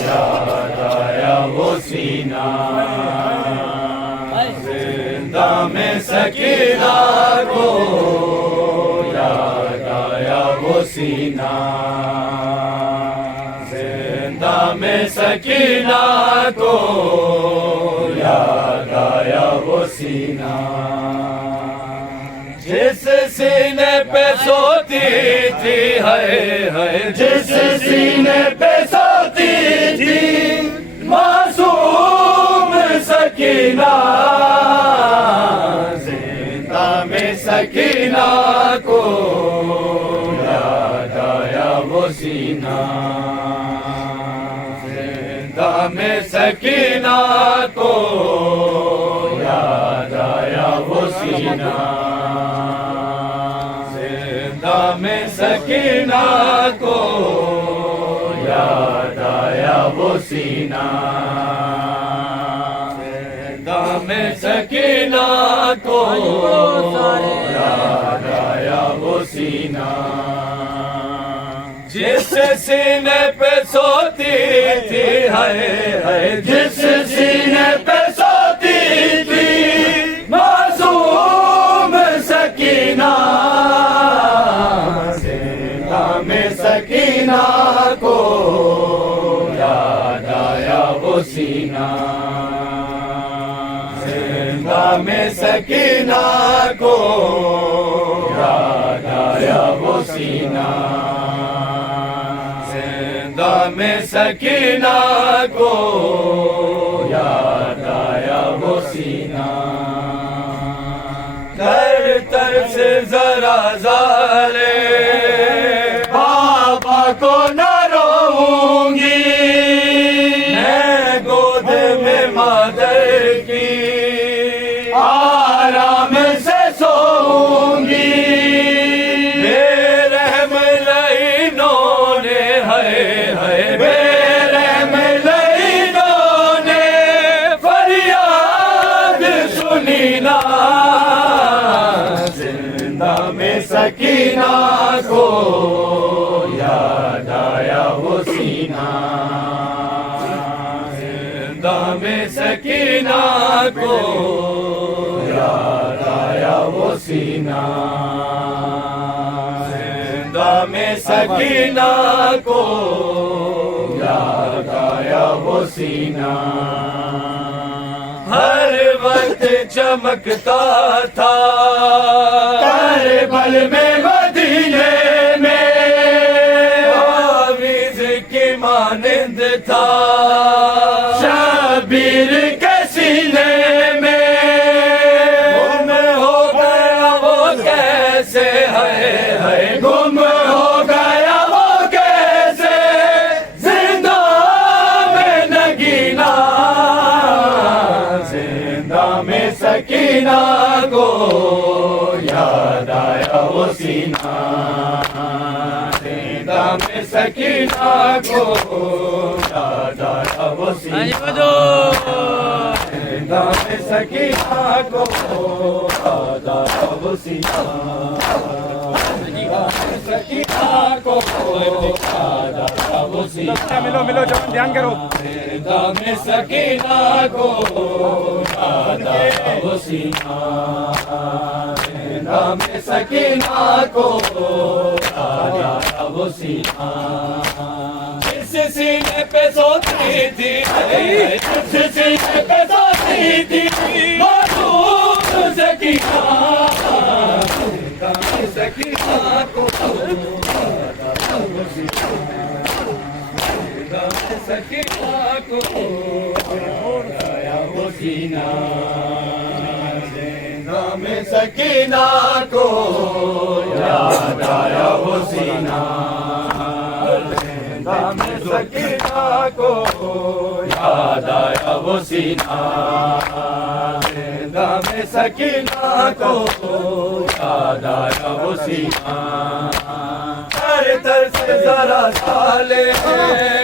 याद आया वो सीना, जिंदा में सकीना को याद आया वो सीना, जिंदा में सकीना को याद आया वो सीना, जिस सीने पे सोती थी है जिस सीने पे सोती थी मासूम सकीना, जिंदा में सकीना को याद आया वो सीना, जिंदा में सकीना को याद आया वो सीना, में सकीना को याद आया वो सीना, जिंदा में सकीना को याद आया वो सीना, जिस सीने पे सोती थी है जिस सीने पे सोती थी मासूम सकीना, सकीना को याद आया वो सीना, जिंदा में सकीना को याद आया वो सीना, जिंदा में सकीना को याद आया वो सीना, तर तर से जरा जाले को न रोऊंगी, मैं गोद में मादर की आराम से सोऊंगी, बेरहम लईनों ने है बेरहम लईनों ने फरियाद सुनी ना, जिंदा में सकीना को याद आया वो सीना, जिंदा में सकीना को याद आया वो सीना, जिंदा में सकीना को याद आया वो सीना, हर वक्त चमकता था करबल में मदीने में, मानिंद था शबीर के सीने में, गुम हो गया वो कैसे है गुम हो गया वो कैसे, जिंदा में नगीना, जिंदा में सकीना को याद आया वो सीना, जिंदा में सकीना को याद आया वो सीना, जिंदा में सकीना को याद आया वो सीना, जिंदा में सकीना को याद आया वो सीना, मिलो मिलो जवान ध्यान करो, जिंदा में सकीना को याद आया वो सीना, जिंदा में सकीना को याद आया वो सीना, जिस सीने पे सोती थी जिस सीने पे सोती थी मासूम सकीना, जिंदा में सकीना को याद आया वो सीना, जिंदा में सकीना को याद आया वो सीना, जिंदा में सकीना को याद आया वो सीना, जिंदा में सकीना को याद आया वो सीना, जिंदा में सकीना को याद आया वो सीना, तर तर से जरा साले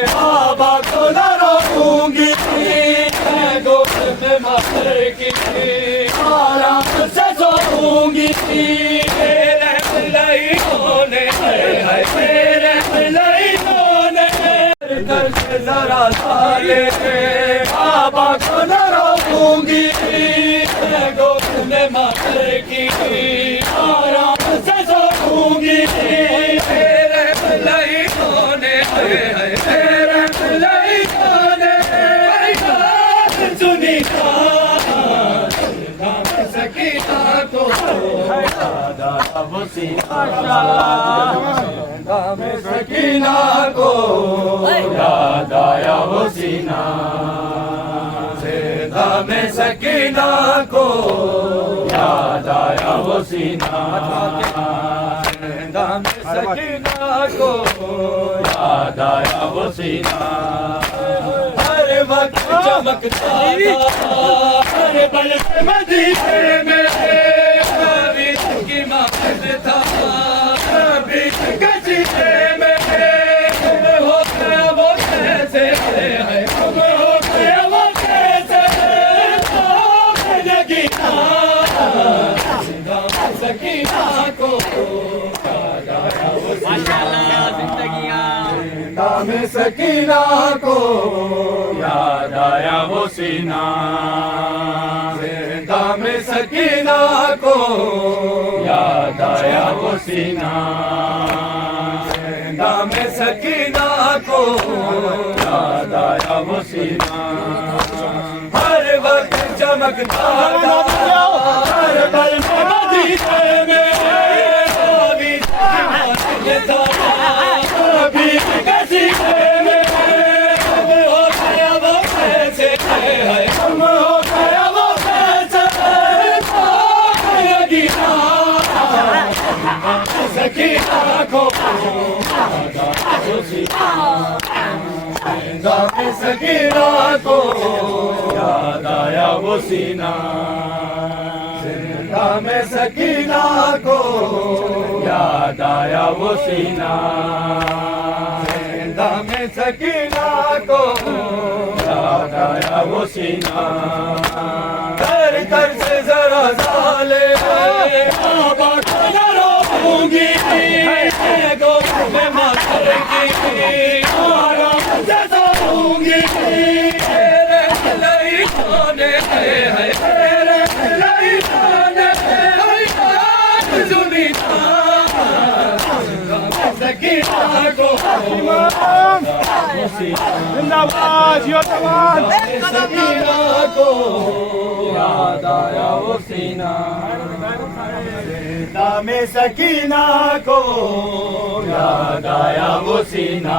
बाबा को न रोऊंगी, मैं गोद में मादर की आराम से सोऊंगी, मेरे लईनों ने मेरे लईनों ने कर से जरा साले बाबा को न रोकूंगी गोद में मातर की आराम से सोऊंगी तेरे भलाई होने तेरे भलाई होने सुनी सकीना को में सकीना को याद आया वो सीना ज़िंदा में सकीना को याद आया वो सीना ज़िंदा में सकीना को याद आया वो सीना हर वक्त चमकता था हर पल मदीने में कभी की मस्जिद था कभी गजीरे में हो गया वो कैसे है हो गया वो कैसे सकीना सकीना को में सकीना को याद आया वो सीना ज़िंदा में सकीना को याद आया वो सीना ज़िंदा में सकीना को याद आया वो सीना हर वक्त चमकता था हर पल मदीने में कभी गजीरे में हो गया वो कैसे हम हो गया वो कैसे सकीना को सकीना को याद आया वो सीना ज़िंदा में सकीना को याद आया वो सीना ज़िंदा में सकीना को याद आया वो सीना कर कर से जरा साले बाबा को न रोकूंगी गोद में मातर की आराम से सोऊंगी तेरे भलाई होने है तेरे भलाई होने सुनी सकीना को जिंदाबाद जिंदाबाद सकीना को याद आया वो सीना ज़िंदा में सकीना को याद आया वो सीना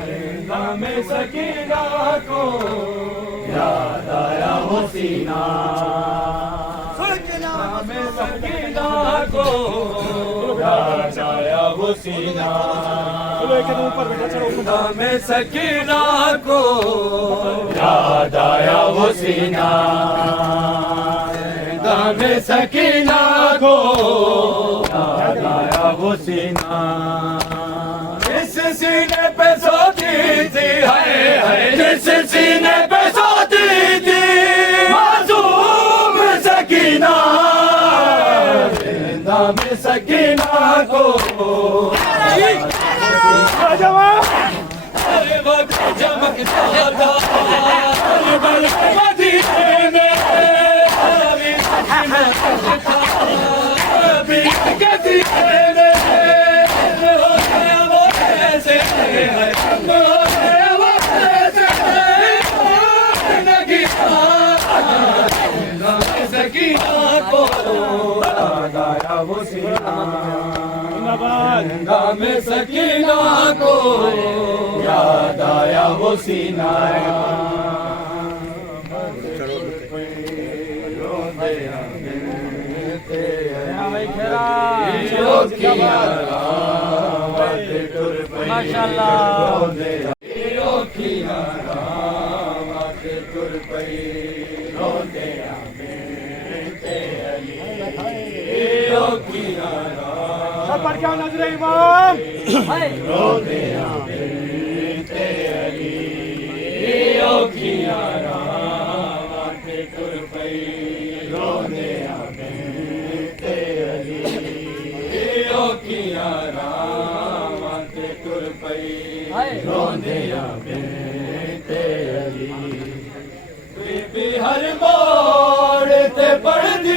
ज़िंदा में सकीना को याद आया वो सीना में सकीना को याद आया वो सीना में सकीना को याद आया वो सीना में सकीना को याद आया वो सीना इस सीने पे सोती थी है जिस सीने पे सोती थी मासूम सकीना ज़िंदा में सकीना को हर वक्त चमकता था हर पल मदीने में कभी गजीरे में हो गया वो कैसे हो गया वो कैसे सकीना को याद आया वो सीना ज़िंदा में सकीना को याद आया वो सीना माशाअल्लाह सब पढ़ के आओ नजर इमाम ਰੋਂਦਿਆਂ ਬੇਟੇ ਅਲੀ ਬੀਬੀ ਹਰ ਮੋੜ ਤੇ ਪੜਦੀ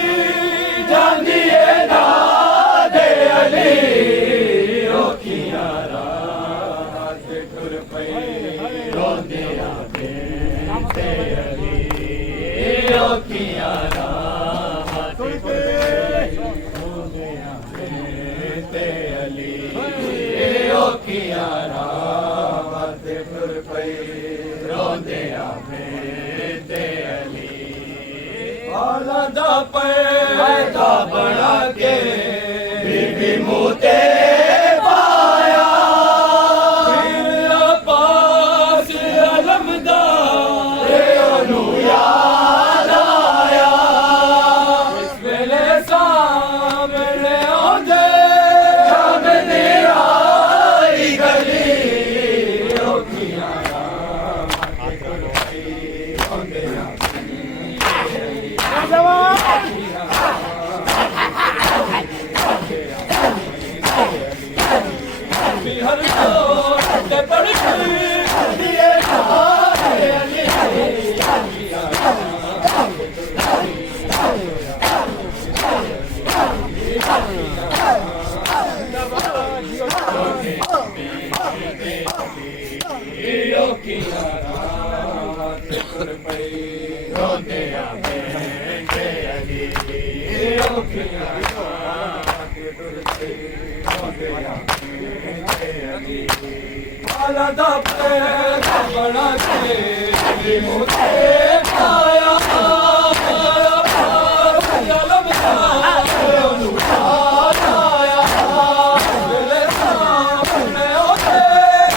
ਜਾਂਦੀ ਏ ਨਾਦੇ ਅਲੀ ਔਖੀਆਂ ਰਾਹਾਂ ਤੇ ਟੁਰ ਪਈ ਰੋਂਦਿਆਂ ਬੇਟੇ ਅਲੀ ਔਖੀਆਂ ਰਾਹਾਂ ਤੇ ਟੁਰ ਪਈ ਰੋਂਦਿਆਂ ਬੇਟੇ ਅਲੀ ਔਖੀਆਂ ਰਾਹਾਂ ਤੇ ਟੁਰ ਪਈ ਰੋਂਦਿਆਂ ਬੇਟੇ ਅਲੀ ਆਲਾ ਦਾ ਪੈਦਾ ਬਣਾ ਕੇ ਬੀਬੀ ਮੂੰਹ ਤੇ ਪਾਇਆ ਫਿਰ ਅਬਾਸ ਅਲਮਦਾਰ ਉਹਨੂੰ ਯਾਦ ਆਇਆ ਇਸ ਵੇਲੇ ਸਾਹਮਣੇ ਆਉਂਦੇ ਸ਼ਾਮ ਦੀ ਆਈ ਗਲੀ ਔਖੀਆਂ ਰਾਹਾਂ ਤੇ ਟੁਰ ਪਈ ਰੋਂਦਿਆਂ ਹਰ ਕੋਟ ਤੇ ਪੜਦੀ ਦੀਏ ਨਾਦੇ ਅਲੀ ਔਖੀਆਂ ਰਾਹਾਂ ਤੇ ਟੁਰ ਪਈ ਰੋਂਦਿਆਂ ਬੇਟੇ ਅਲੀ ਔਖੀਆਂ ਰਾਹਾਂ ਤੇ ਟੁਰ ਪਈ ਰੋਂਦਿਆਂ ਬੇਟੇ ਅਲੀ ਆਲਾ ਦਾ ਪੈਦਾ ਬਣਾ ਕੇ ਮੂੰਹ ਤੇ ਪਾਇਆ ਉਹਨੂੰ ਯਾਦ ਆਇਆ ਵੇਲੇ ਸਾਹਮਣੇ ਉਹਦੇ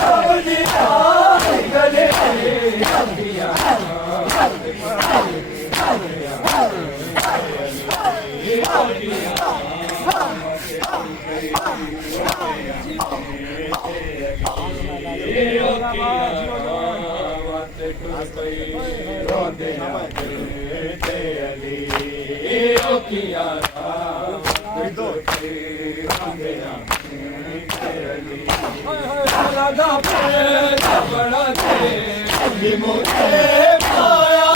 ਆਪਣੀ ਆਈ ਗਲੇ ਅੱਖੀਆਂ ਰੋਂਦਿਆਂ ਬੇਟੇ ਅਲੀ ਔਖੀਆਂ ਰਾਹਾਂ ਟੁਰ ਪਈ ਰੋਂਦਿਆਂ ਬੇਟੇ ਅਲੀ ਆਲਾ ਦਾ ਪੈਦਾ ਬਣਾ ਕੇ ਮੂੰਹ ਤੇ ਪਾਇਆ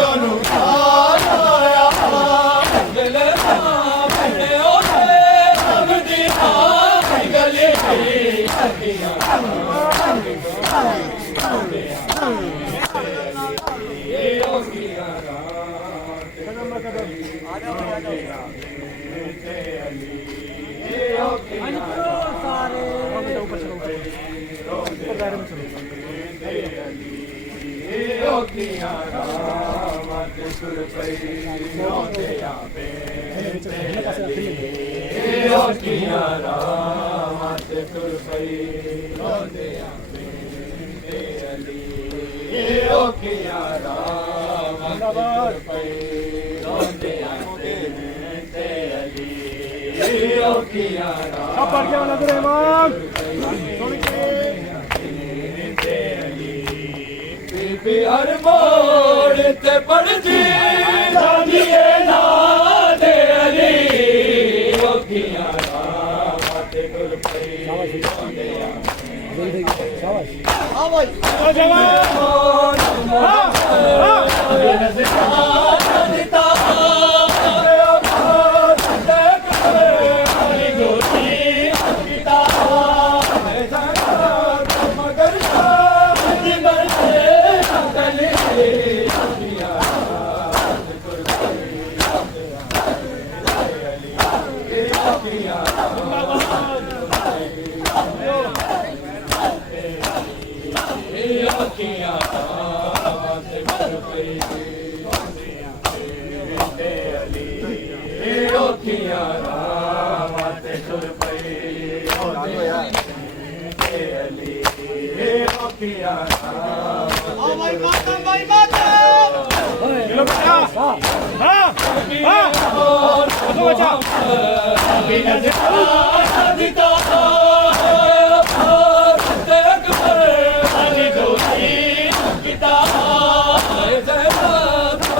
ਉਹਨੂੰ ਯਾਦ ਆਇਆ ਵੇਲੇ ਸਾਹਮਣੇ ਉਹਦੇ ਲੱਗਦੀ ਆਈ ਗਲੀ ਅੱਖੀਆਂ ਔਖੀਆਂ ਰਾਹਾਂ ਤੇ ਟੁਰ ਪਈ ਰੋਂਦਿਆਂ ਬੇਟੇ ਅਲੀ ਔਖੀਆਂ ਰਾਹਾਂ ਔਖੀਆਂ ਰਾਹਾਂ ਤੇ ਟੁਰ ਪਈ ਰੋਂਦਿਆਂ ਬੇਟੇ ਅਲੀ ਔਖੀਆਂ ਰਾਹਾਂ ਤੇ ਟੁਰ ਪਈ ਰੋਂਦਿਆਂ ਬੇਟੇ ਅਲੀ ਔਖੀਆਂ ਰਾਹਾਂ ਤੇ ਟੁਰ ਪਈ ਰੋਂਦਿਆਂ ਬੇਟੇ ਅਲੀ ਔਖੀਆਂ ਰਾਹਾਂ ਪੜ ਕੇ ਨਜ਼ਰ ਇਮਾਮ ਬੀਬੀ ਹਰ ਮੋੜ ਤੇ ਪੜਦੀ ਜਾਂਦੀ ਏ ਨਾਦੇ ਅਲੀ ਔਖੀਆਂ ਰਾਹਾਂ ਤੇ ਟੁਰ ਪਈ ਰੋਂਦਿਆਂ ਜਵਾਨ ਔਖੀਆਂ ਰਾਹਾਂ ਤੇ ਟੁਰ ਪਈ ਰੋਂਦਿਆਂ ਬੇਟੇ ਅਲੀ ਔਖੀਆਂ ਰਾਹਾਂ ਭਾਈ ਮਾਤਾ ਚਲੋ ਬੱਚਾ ਹਾਂ ਬੱਚਾ ਬਿਨਾਂ ਦਿੱਤਾ ਤੇ ਅਕਬਰ ਅਲੀ ਦੋਸਤੀ ਕੀਤਾ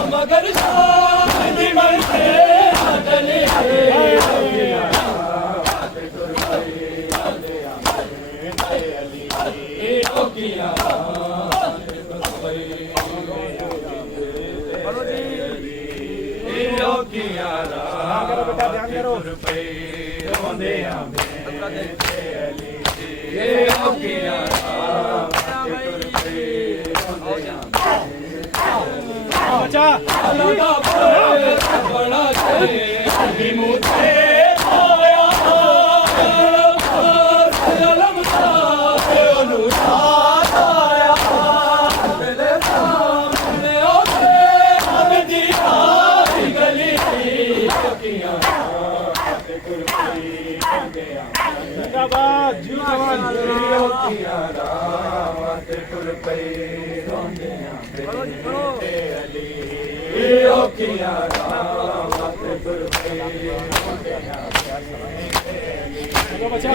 ਮਗਰ ਦੀ ਮਰ ਕੇ ਅਗਲੇ किया ध्यान करो बेटा, ध्यान करो। बच्चा जिंदाबाद जी जवान। चलो बच्चा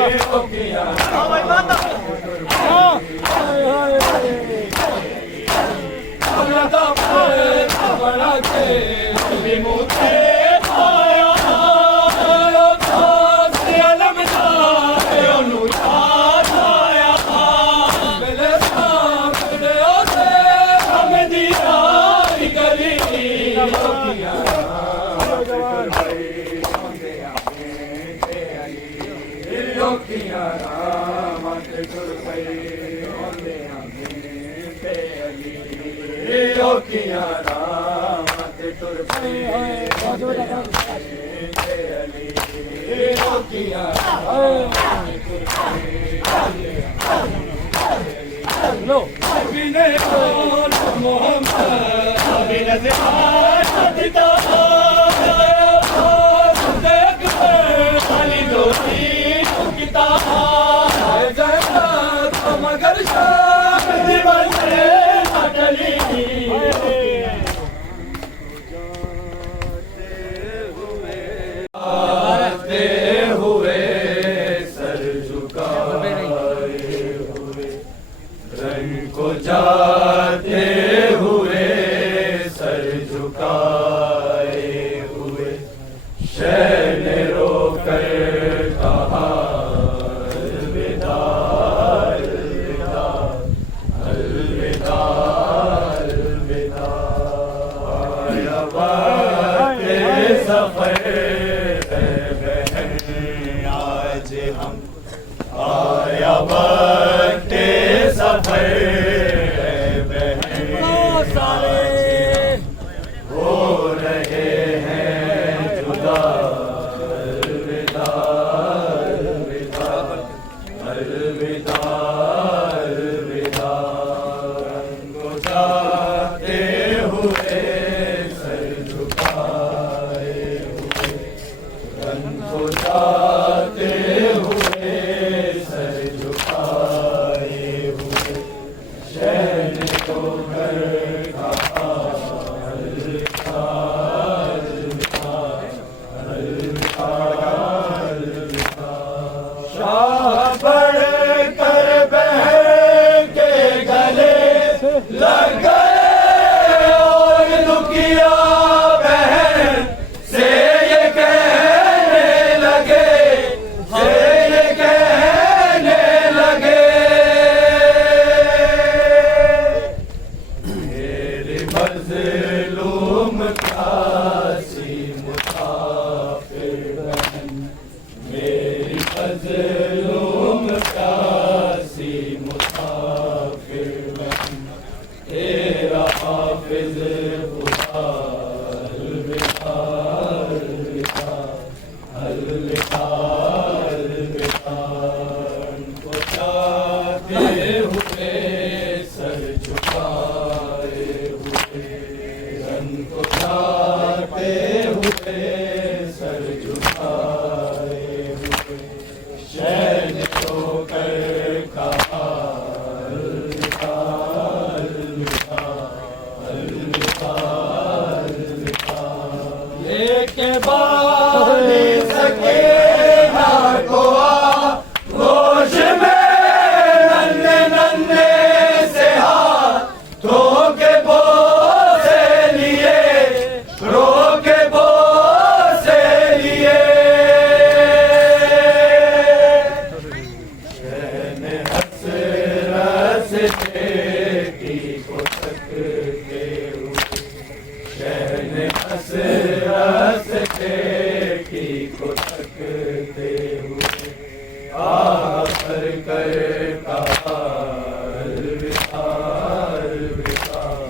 आकर करे काल विशाल विशाल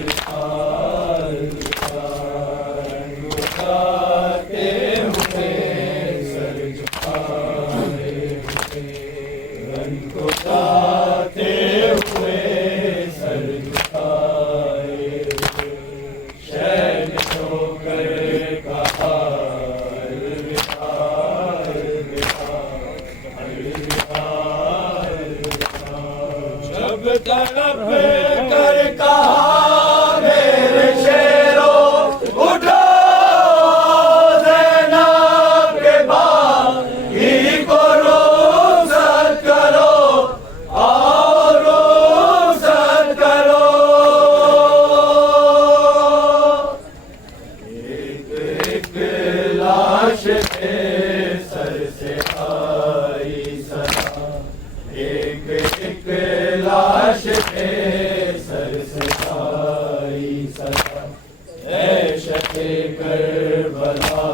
विशाल विशाल झुकाते हुए सर झुकाए को गाते हुए सर झुकाए शैल शोकर का जब तड़प कर कहा मेरे शेरों उठो ज़ैनब के भाई को रुख़सत करो और रुख़सत करो एक लाश पे सर से आई सदा एक लाश पे सर से आई सदा ऐ शक़े करबला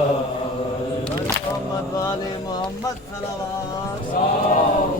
मोहम्मद वाले मोहम्मद सल्लल्लाहु अलैहि वसल्लम।